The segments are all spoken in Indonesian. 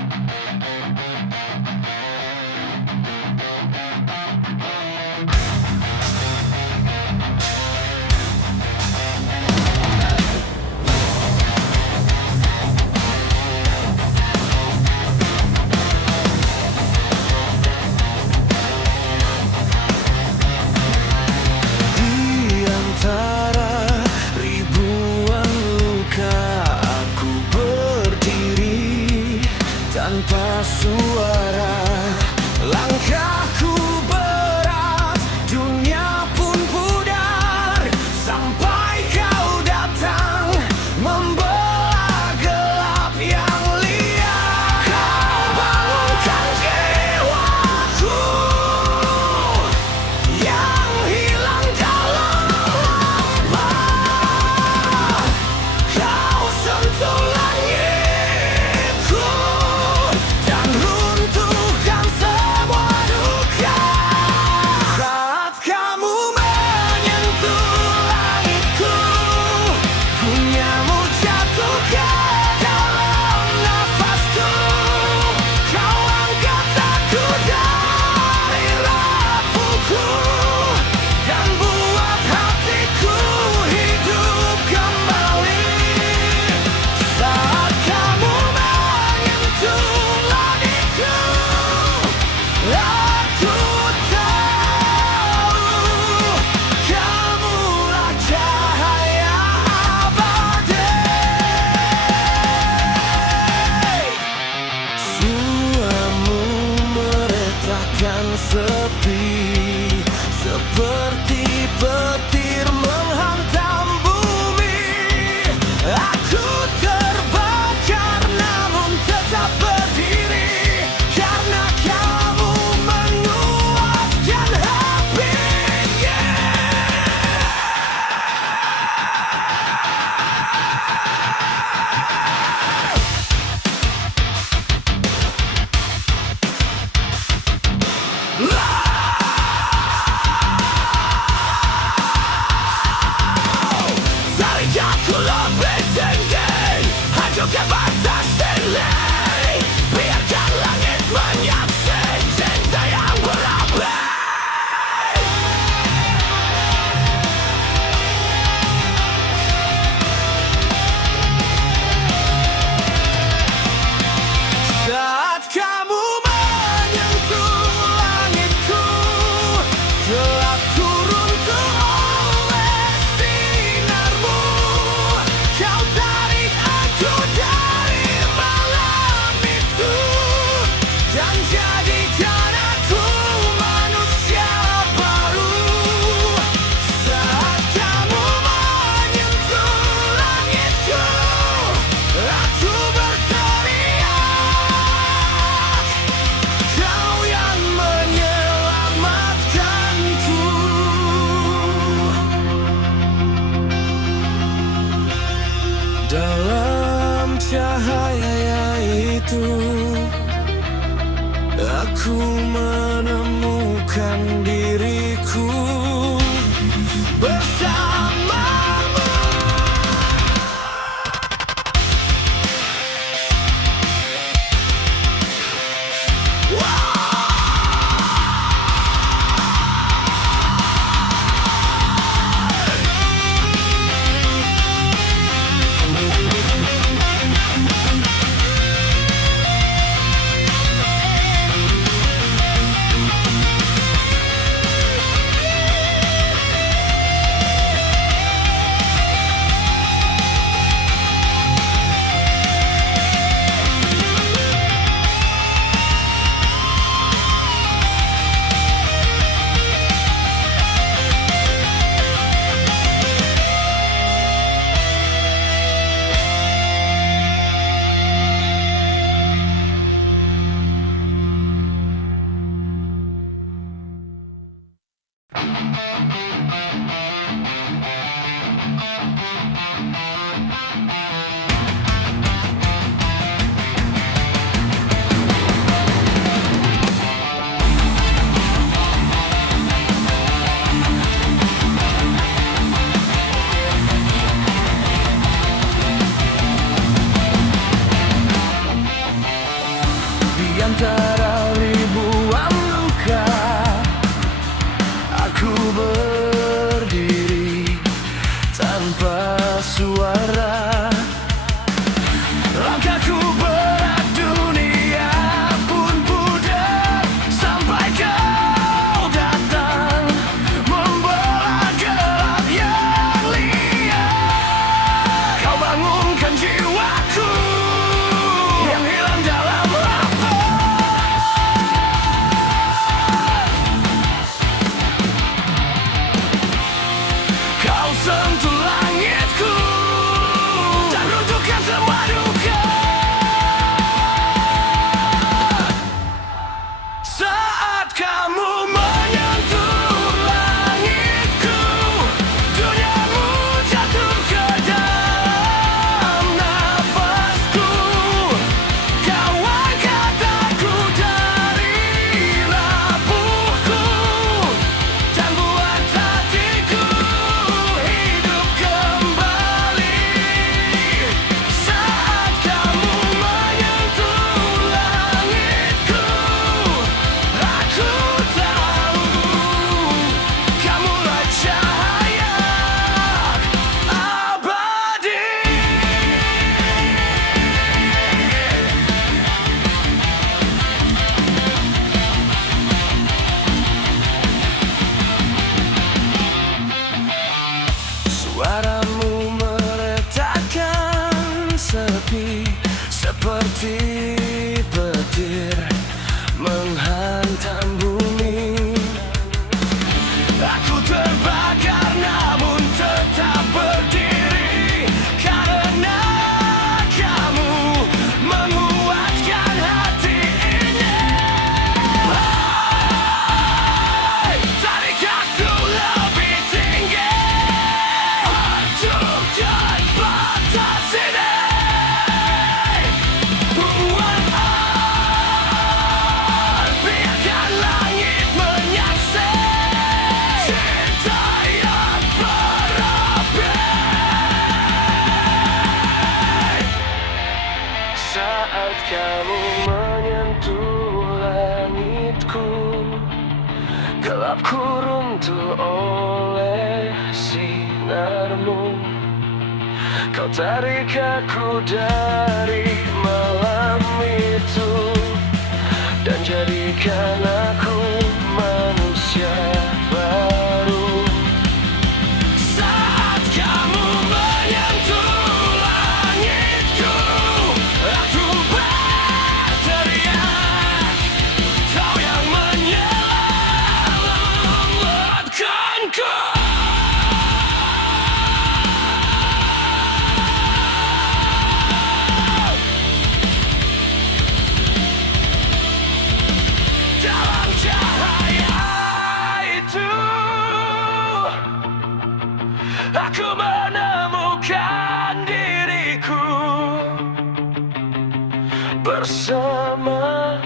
Di antara ribuan luka aku berdiri tanpa suara. Langkahku berat, dunia pun pudar, sampai kau datang membelah gelap yang liar. Kau bangunkan jiwaku yang hilang dalam hampa. Kau sentuh langitku dan runtuhkan semua duka. Saat kamu menyentuh langitku, duniamu jatuh ke dalam nafasku. Kau angkat aku dari rapuhku dan buat hatiku hidup kembali. Saat kamu menyentuh langitku, aku tahu kamulah cahaya abadi. Suaramu meretakan sepi, seperti petir menghantam bumi. Aku terbakar namun tetap berdiri, karena kamu menguatkan apinya. Tarik aku lebih tinggi, hancurkan batas ini. Biarkan langit menyaksikan cinta yang berapi. Saat kamu menyentuh langitku, gelapku runtuh oleh sinarmu. Kau tarik aku dari malam itu dan jadikan aku manusia baru. Saat kamu menyentuh langitku, aku berteriak, kau yang menyelamatkanku. Dalam cahaya itu, aku menemukan diriku bersamamu. antara ribuan luka, aku berdiri tanpa suara. Langkahku berat, dunia pun pudar, sampai kau datang membelah gelap yang liar. Kau bangunkan jiwaku yang hilang dalam lapar. Kau sentuh langitku dan runtuhkan semua duka. Saat kamu menyentuh langitku, duniamu jatuh ke dalam nafasku. Kau angkat aku dari rapuhku dan buat hatiku hidup kembali. Saat kamu menyentuh langitku, aku tahu kamulah cahaya abadi. Suaramu meretakan sepi, seperti petir menghantam bumi. Aku terbakar namun tetap berdiri, karena kamu menguatkan hati ini. Tarik aku lebih tinggi untuk dan batas ini. Biarkan langit menyaksikan cinta yang berapi. Saat kamu menyentuh langitku, gelapku runtuh oleh sinarmu. Kau tarik aku dari malam itu dan jadikan aku manusia baru. Saat kamu menyentuh langitku, aku berteriak. Kau yang menyelamatkanku. Dalam cahaya itu, aku menemukan diriku bersama.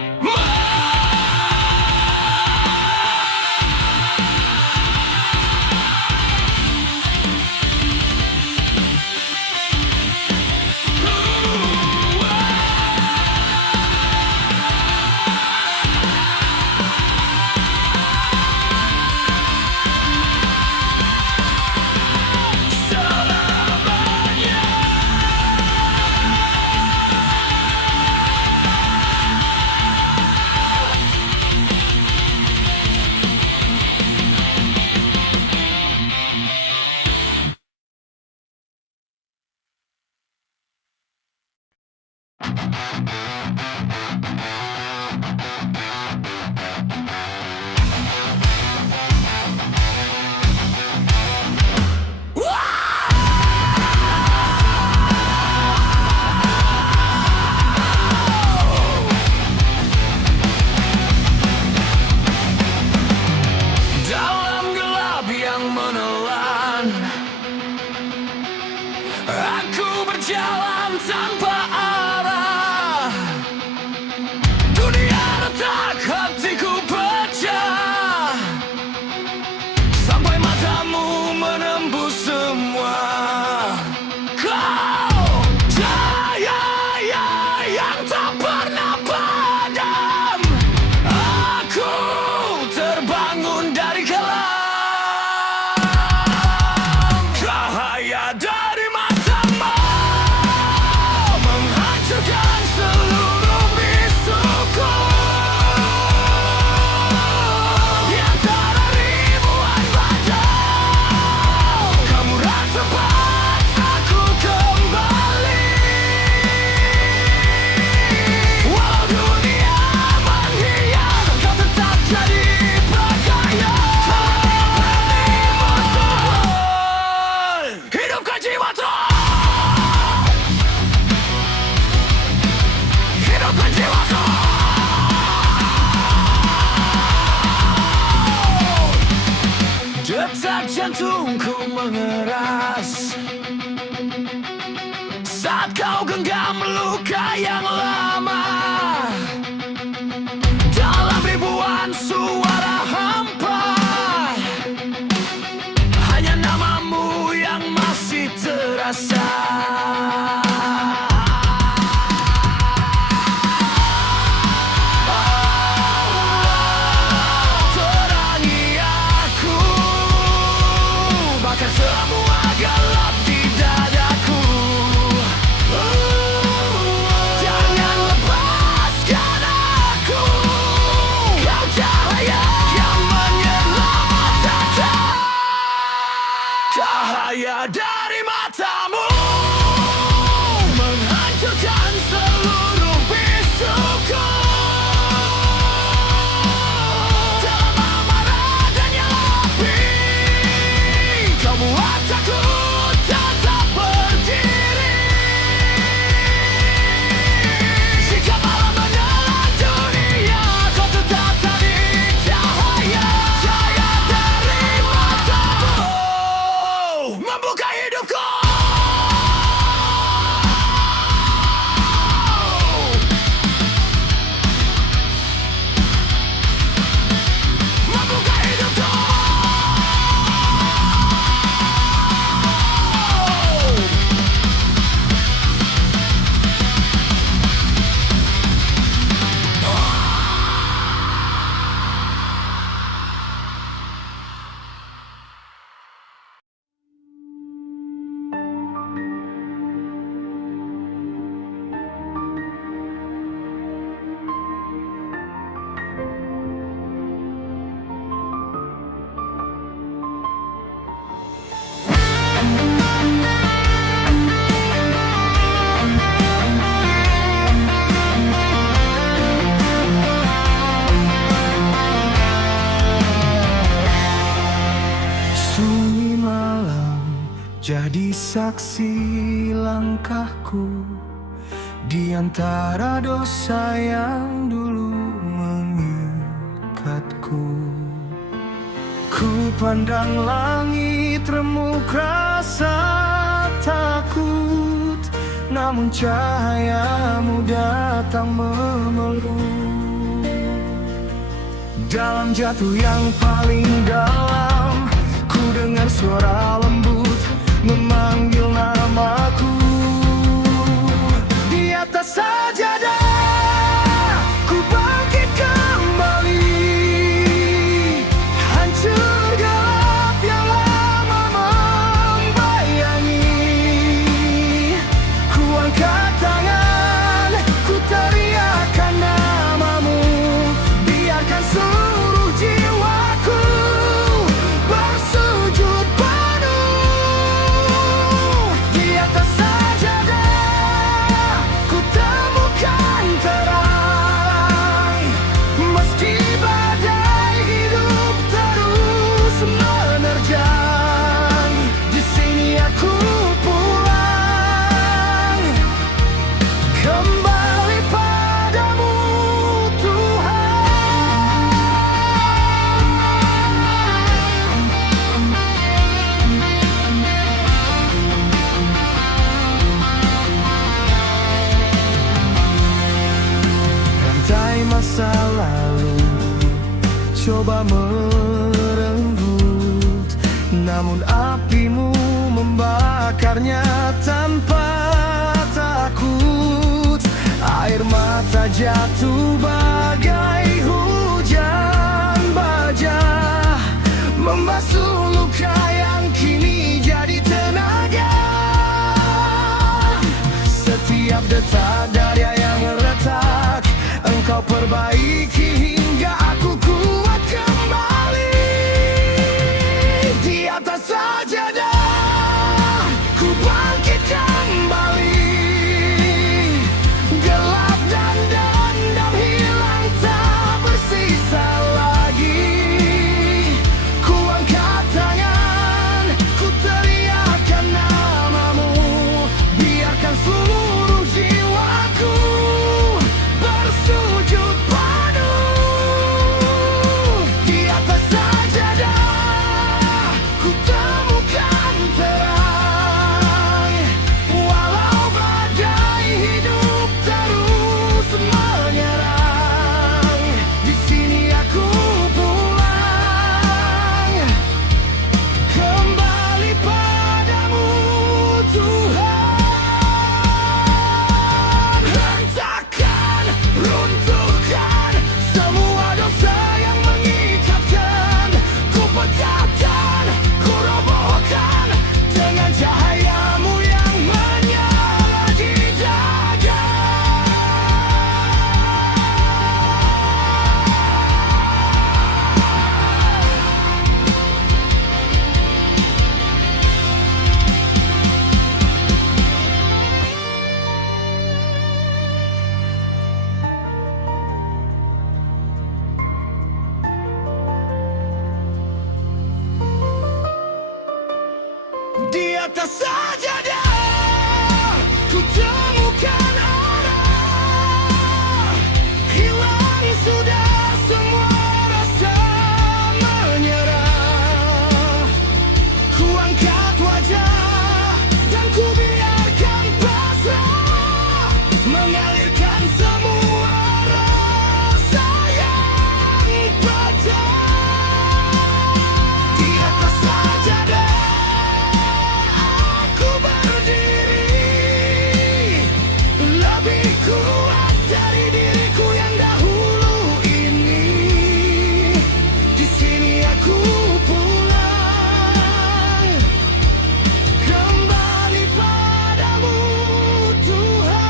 Detak jantungku mengeras saat kau genggam luka yang lama. Dalam ribuan suara hampa, hanya namamu yang masih terasa. Terangi aku, bahkan semua gelap di dadaku. Jangan lepaskan aku, kau cahaya yang menyelamatkan. Cahaya dari matamu menghancurkan seluruh bisuku. Dalam amarah dan nyala api, kau buat aku tetap berdiri. Jika malam menelan dunia, kau tetap tadi cahaya. Cahaya dari matamu membuka hidupku. Membuka hidupku. Sunyi malam jadi saksi langkahku di antara dosa yang dulu mengikatku. Ku pandang langit remuk rasa takut, namun cahayamu datang memeluk. Dalam jatuh yang paling dalam, ku dengar suara lembut memanggil namaku. Di atas sajadah ku bangkit kembali, hancur gelap yang lama membayangi. Ku angkat tangan, ku teriakkan namamu, biarkan seluruh jiwaku bersujud penuh. Di atas sajadah ku temukan terang, meski badai hidup terus menerjang. Di sini aku pulang kembali padamu, rantai masa lalu coba merenggut, namun apimu membakarnya tanpa takut. Air mata jatuh bagai hujan baja, membasuh luka yang kini jadi tenaga. Setiap detak dada yang retak, engkau perbaiki hingga aku kuat kembali. Di atas sajadah ku bangkit kembali, gelap dan dendam hilang tak bersisa lagi. Ku angkat tangan, ku teriakkan namamu, biarkan seluruh jiwaku bersujud Runtuhkan semua dosa yang mengikatkan. Ku pecahkan, ku robohkan dengan cahayamu yang menyala di dada. Di atas sajadah ku temukan arah. Hilang sudah semua rasa menyerah. Ku angkat wajah dan ku biarkan pasrah, mengalirkan semua rasa yang patah. Di atas sajadah aku berdiri, lebih kuat dari diriku yang dahulu ini. Di sini aku pulang kembali padamu, Tuhan.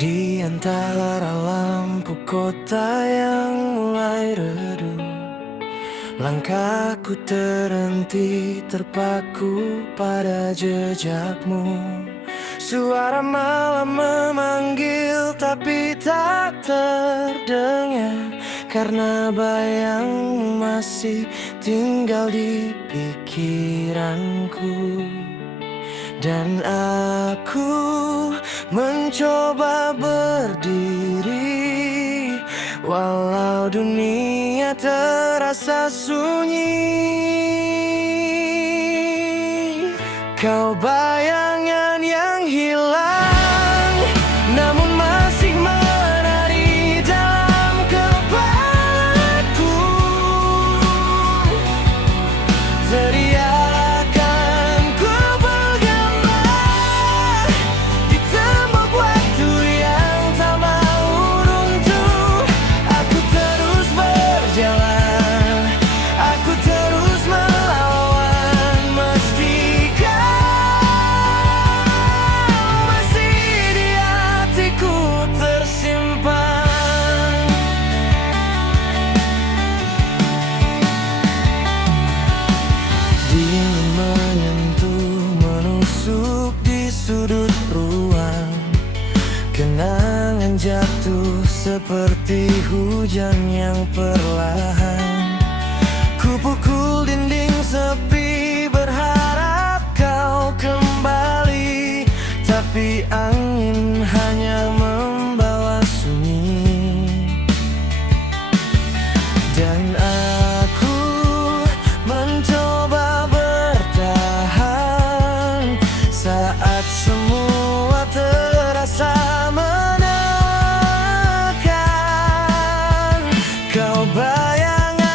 Di antara lampu kota yang mulai redup, langkahku terhenti terpaku pada jejakmu. Suara malam memanggil tapi tak terdengar, karena bayangmu masih tinggal di pikiranku. Dan aku mencoba berdiri, walau dunia terasa sunyi. Kau bayangan yang hilang, namun masih menari dalam kepalaku. Teriakan ku bergema di tembok waktu yang tak mau runtuh. Aku terus berjalan, aku terus melawan, meski kau masih di hatiku tersimpan. Dingin menyentuh, menusuk di sudut ruang. Kenangan jatuh seperti hujan yang perlahan. Ku pukul dinding sepi, berharap kau kembali, tapi angin hanya membawa sunyi. Dan aku mencoba bertahan saat semua terasa menekan. Kau bayangan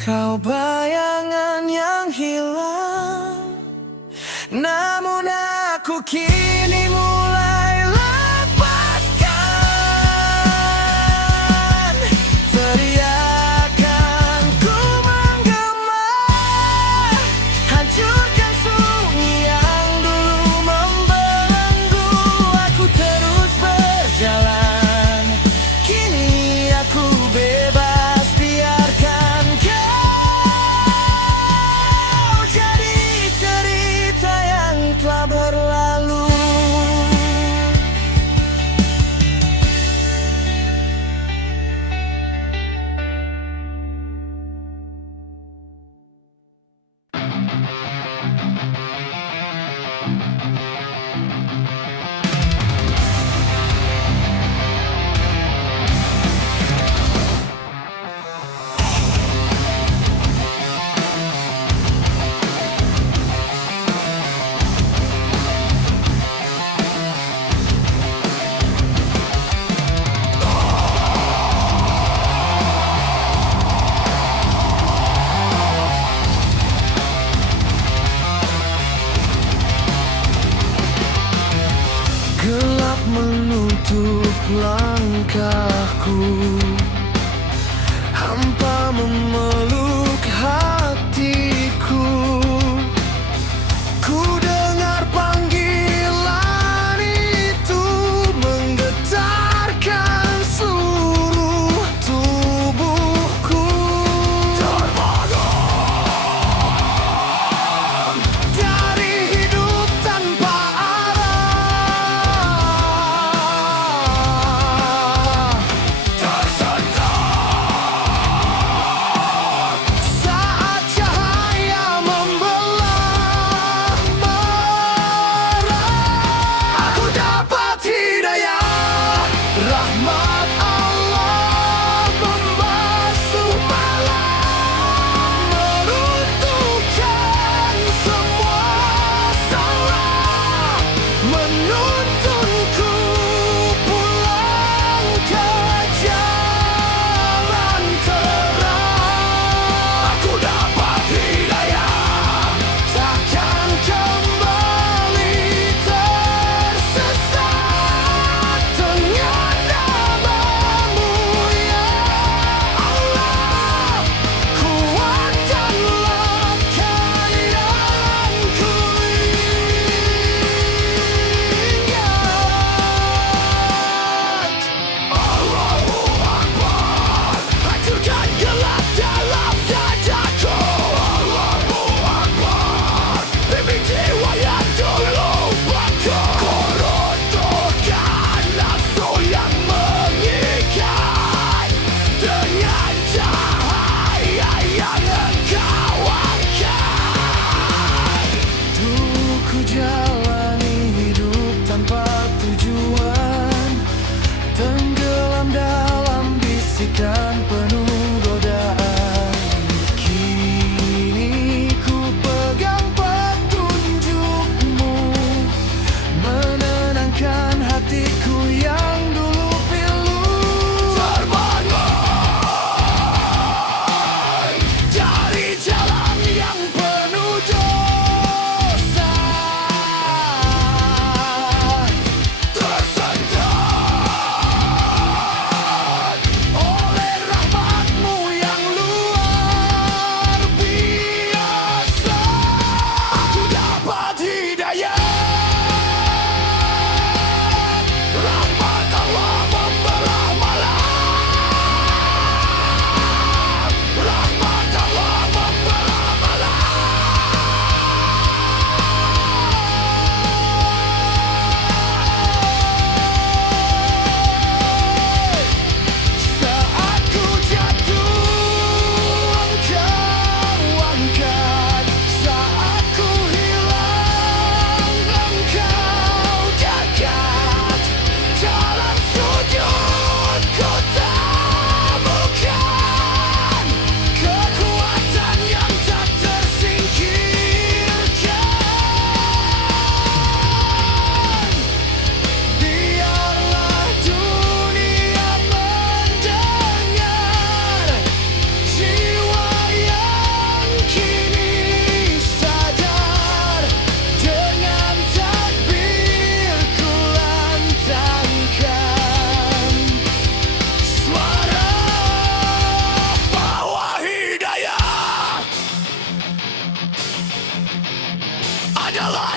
Kau bayangan yang hilang, namun aku kini mulai lepaskan. Teriakanku menggema, hancurkan sunyi yang dulu membelenggu. Aku terus berjalan, kini aku bebas. Biarkan kau jadi cerita yang telah berlalu.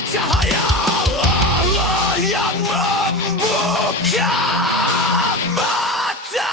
cahaya yang membuka mata.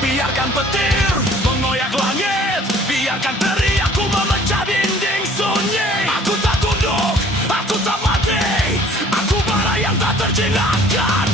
Biarkan petir mengoyak langit, biarkan teriakku memecah dinding sunyi. Aku tak tunduk, aku tak mati, aku bara yang tak terjinakkan.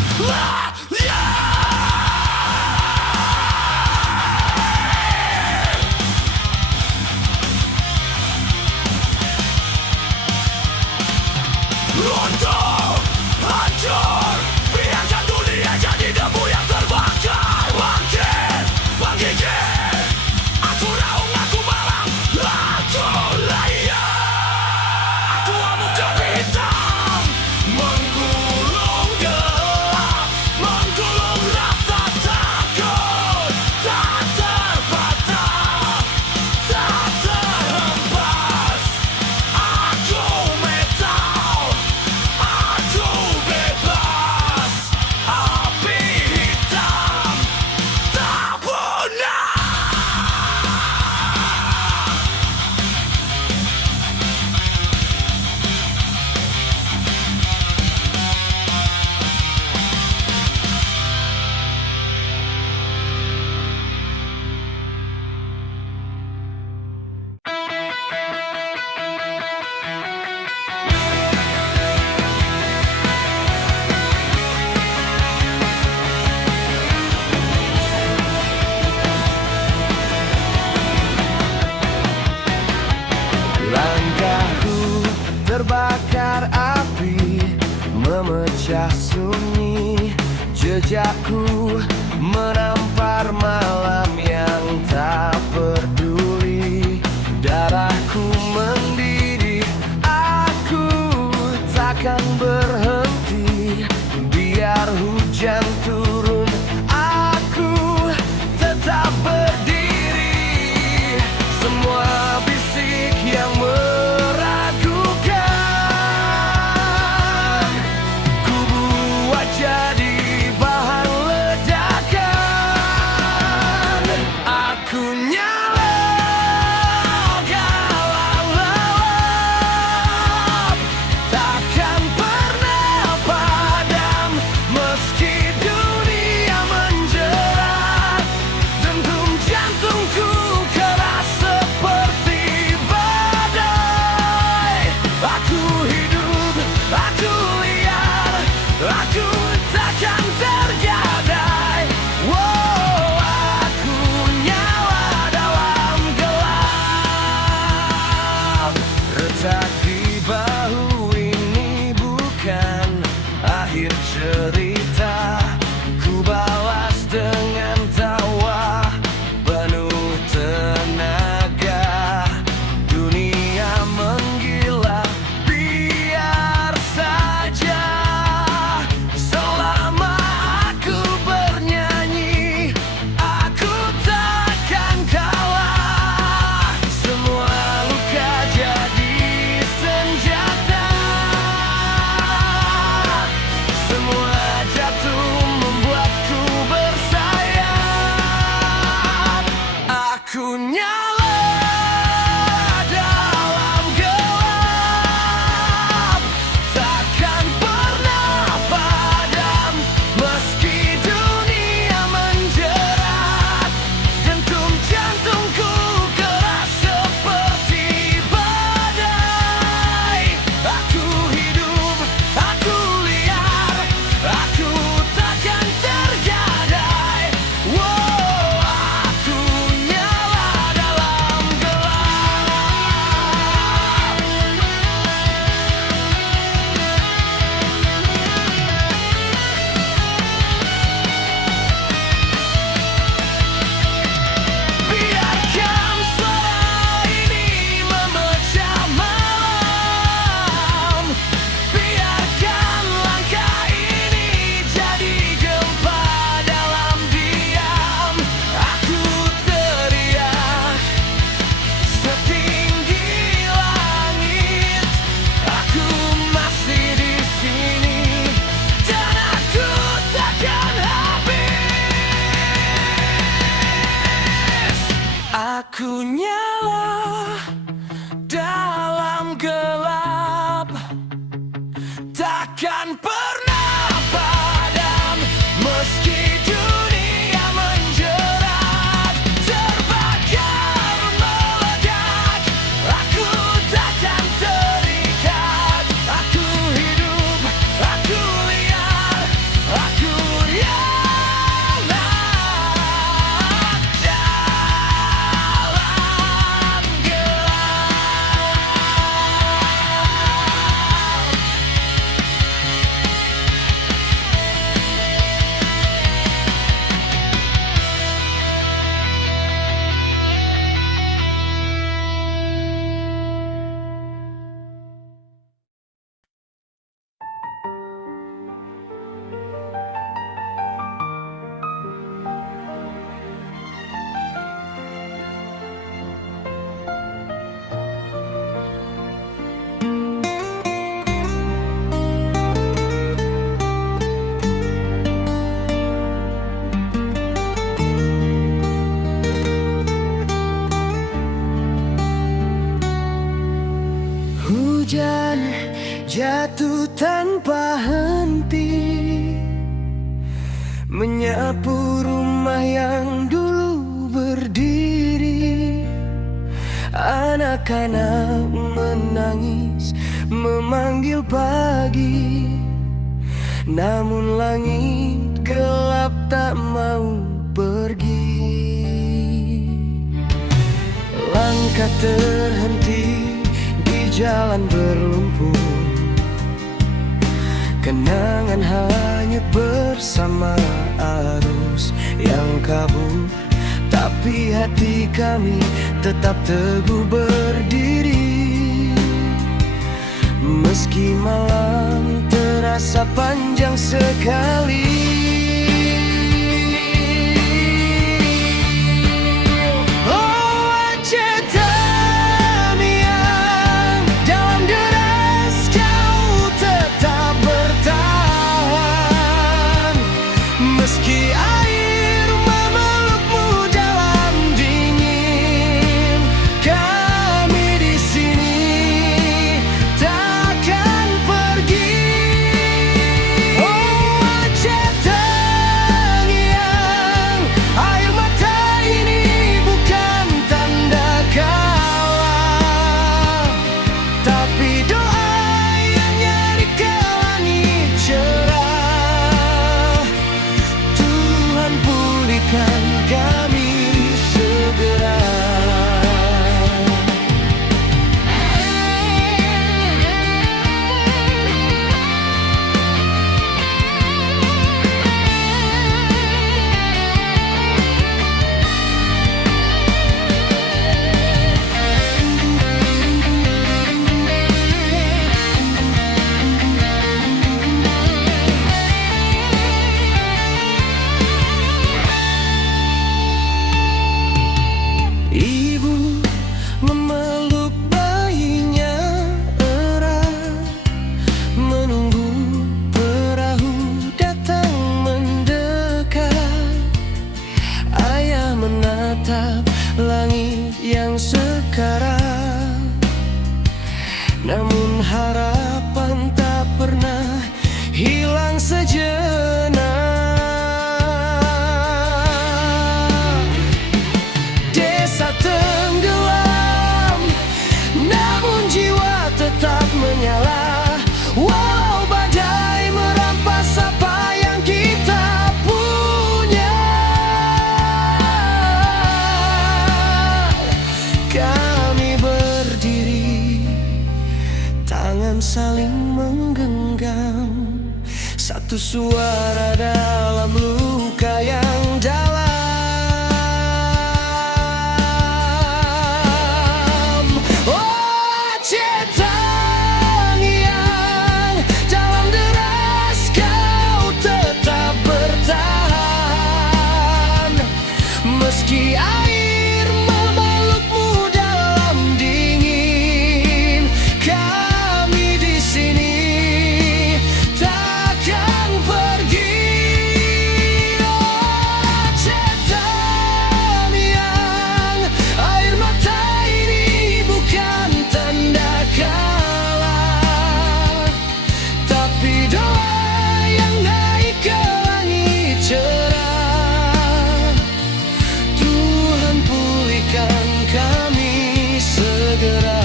Runtuh, hancur, biarkan dunia jadi debu yang terbakar. Bangkit, menggigit, aku raung, aku malang, aku layak. Aku amuk kami hitam, menggulung gelap, menggulung rasa takut, tak terbatas, tak terhempas. Aku metal, aku bebas, api hitam tak punah. Langkahku terbakar api, memecah sunyi. Jejakku menampar malam yang tak peduli. Darahku mendidih, aku takkan berhenti. terletak di bahu ini bukan akhir cerita. Ku balas dengan tawa penuh tenaga. Dunia menggila, biar saja. Selama aku bernyanyi, aku takkan kalah. Semua luka jadi senjata. Semua jatuh membuatku bersayap. Aku nyala dalam gelap, takkan pernah padam meski dunia menjerat. Dentum jantungku keras seperti badai. Aku hidup, aku liar, aku takkan tergadai. Wow, aku nyala dalam gelap. Biarkan suara ini memecah malam. Biarkan langkah ini jadi gempa dalam diam. Aku teriak setinggi langit. Aku masih di sini dan aku takkan habis. Aku nyala dalam gelap, takkan pernah padam meski dunia menjerat. Terbakar meledak, aku takkan terikat. Aku hidup, aku liar, aku nyala dalam hujan jatuh tanpa henti, menyapu rumah yang dulu berdiri. Anak-anak menangis memanggil pagi, namun langit gelap tak mau pergi. Langkah terhenti di jalan berlumpur, kenangan hanyut bersama arus yang kabur. Tapi hati kami tetap teguh berdiri, meski malam terasa panjang sekali. Meski air memelukmu dalam dingin, kami di sini takkan pergi. Oh, wajah terngiang, air mata ini bukan tanda kalah, tapi doa yang nyari ke langit cerah. Pulihkan kami segera. namun harapan tak pernah hilang sejenak. Desa tenggelam, namun jiwa tetap menyala. Walau badai merampas apa yang kita punya, kami berdiri, tangan saling menggenggam, satu suara dalam luka yang dalam. Oh Aceh Tanghiang, dalam deras kau tetap bertahan. Meski air memelukmu dalam dingin, kami di sini takkan pergi. Oh Aceh Tanghiang, air mata ini bukan tanda kalah, tapi doa yang naik ke langit cerah. Tuhan pulihkan kami segera.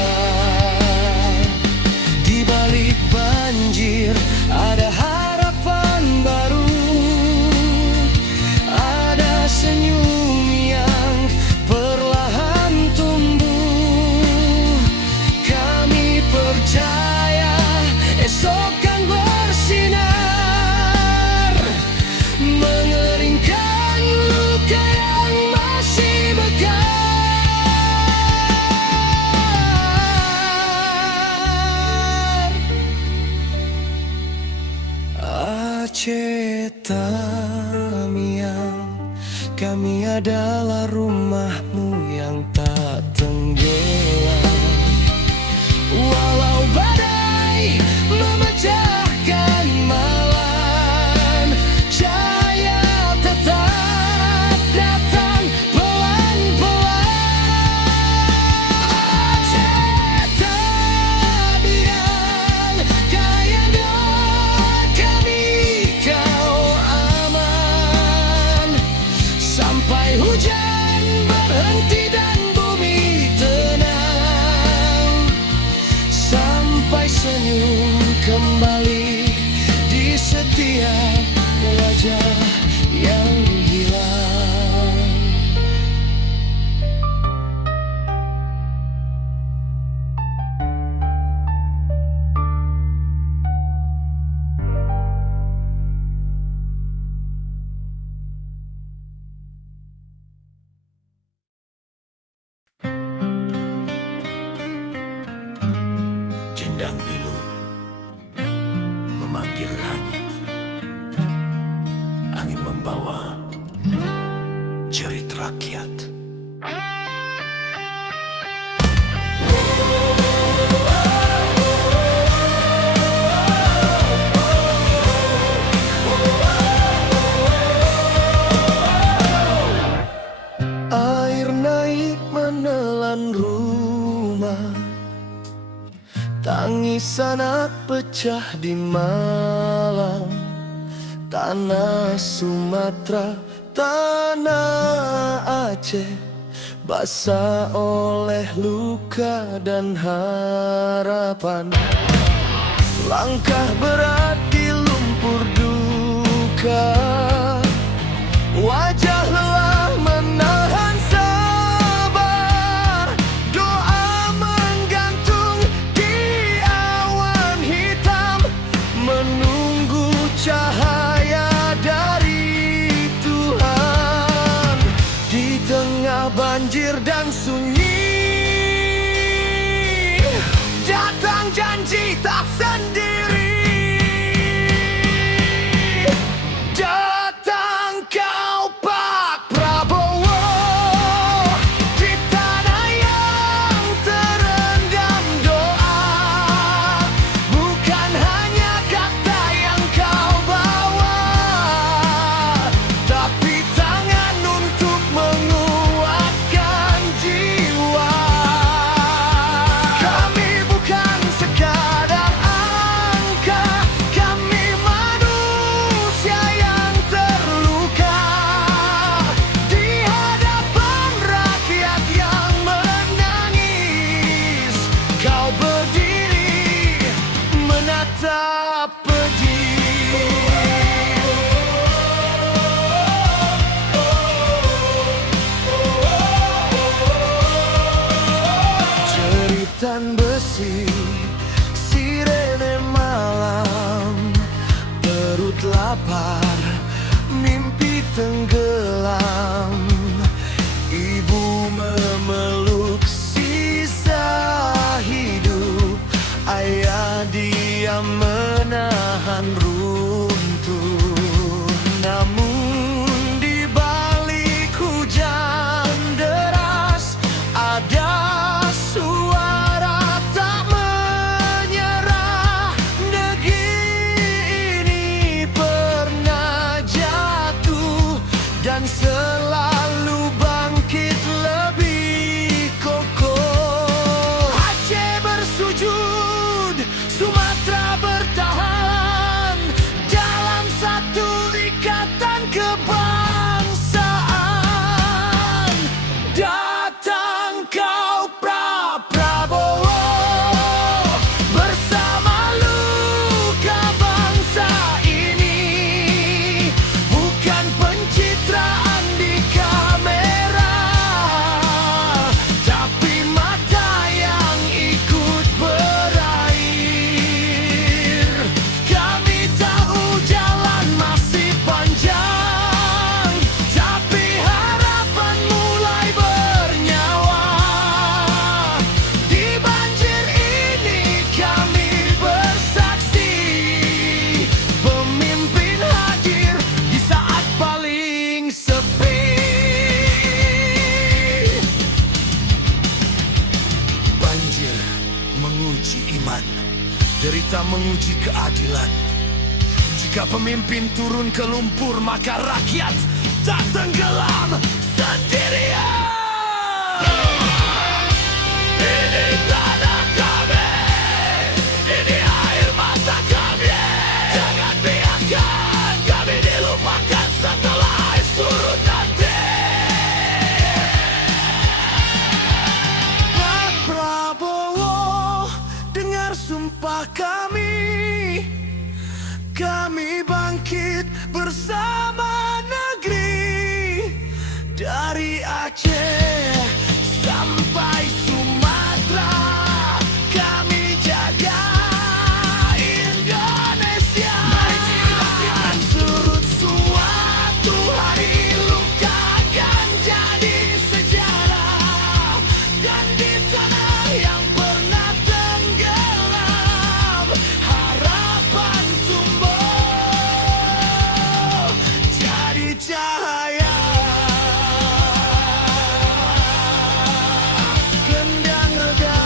Di balik banjir ada harapan baru, ada senyum yang perlahan tumbuh. Kami percaya esok kan bersinar, mengeringkan luka yang masih bekas. Aceh Tamiang, kami adalah rumahmu yang tak tenggelam. Walau badai memecahkan malam, cahaya tetap datang pelan-pelan. Aceh Tamiang, kaya doa kami kau aman, sampai hujan berhenti dan bumi tenang, sampai senyum kembali di setiap wajah yang hilang. Jendang pilu memanggil langit, angin membawa jerit rakyat. Air naik menelan rumah, tangisan anak pecah di Malang. Tanah Sumatera, tanah Aceh, basah oleh luka dan harapan. Langkah berat di lumpur duka, wajah lelah menahan sabar. Doa menggantung di awan hitam, menunggu cahaya dari Tuhan. Di tengah banjir dan sunyi, datang janji tak sendiri. Datang kau lautan besi, sirene malam, perut lapar, mimpi tenggelam. Ibu memeluk sisa hidup, ayah diam menahan runtuh. Namun di balik hujan deras ada suara tak menyerah. Negeri ini pernah jatuh dan selalu bangkit lebih kokoh. Aceh bersujud, Sumatera bertahan dalam satu ikatan kebangsaan. Datang kau Prabowo, bersama luka bangsa ini. Bukan pencitraan di kamera, tapi mata yang ikut berair. Kami tahu jalan masih panjang, tapi harapan mulai bernyawa. Di banjir ini kami bersaksi, pemimpin hadir di saat paling sepi. Banjir menguji iman, derita menguji keadilan. Jika pemimpin turun ke lumpur, maka rakyat tak tenggelam sendirian. Ini tanah kami, ini air mata kami. Jangan biarkan kami dilupakan setelah air surut nanti. Pak Prabowo, dengar sumpah kami. Kami bangkit bersama negeri. Dari Aceh sampai Sumatera, kami jaga Indonesia. Jangan surut suatu hari, luka akan jadi sejarah. Dan di tanah yang pernah tenggelam, harapan tumbuh jadi cahaya. Kendang reda,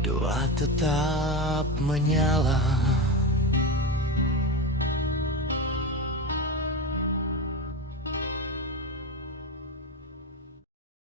doa tetap menyala.